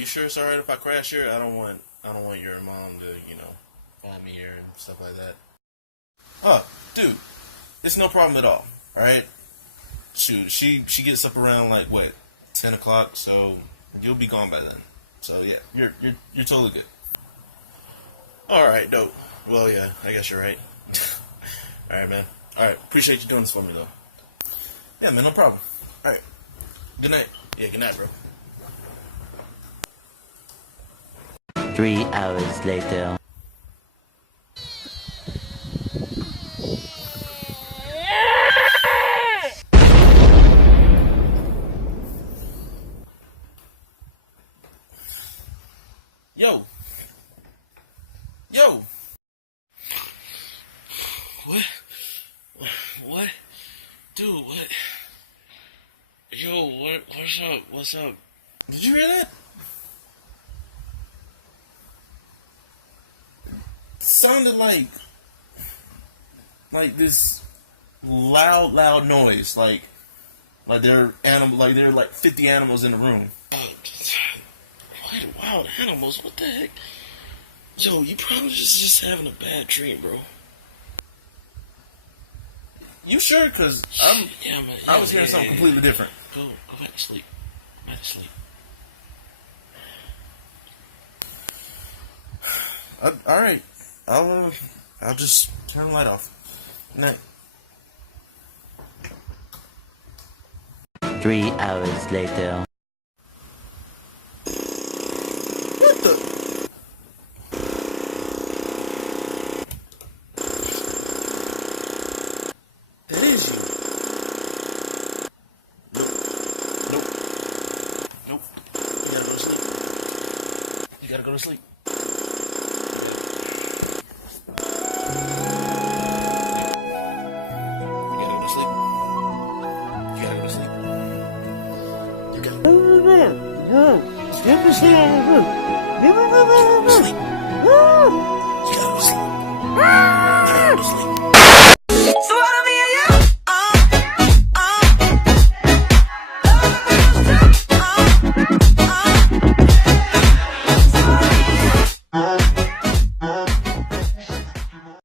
you sure it's alright if I crash here? I don't want your mom to, find me here and stuff like that. Oh, dude, it's no problem at all. Alright? Shoot, she gets up around like what, 10 o'clock, so you'll be gone by then. So yeah, you're totally good. Alright, dope. Well yeah, I guess you're right. Alright, man. Alright, appreciate you doing this for me though. Yeah, man, no problem. Alright. Good night. Yeah, good night, bro. 3 hours later. Yo. Yo. What? What? Dude, what? Yo, what's up? What's up? Did you hear that? Sounded like this loud noise, like there are like 50 animals in the room. What wild animals? What the heck? Yo, you probably just having a bad dream, bro. You sure? Cause I was hearing something completely different. Go back to sleep. Go back to sleep. All right, I'll just turn the light off. Night. 3 hours later. What the? That is you. Nope. You gotta go to sleep. You gotta go to sleep. You gotta go to sleep. You gotta go to sleep. You gotta go to sleep. You gotta go to sleep.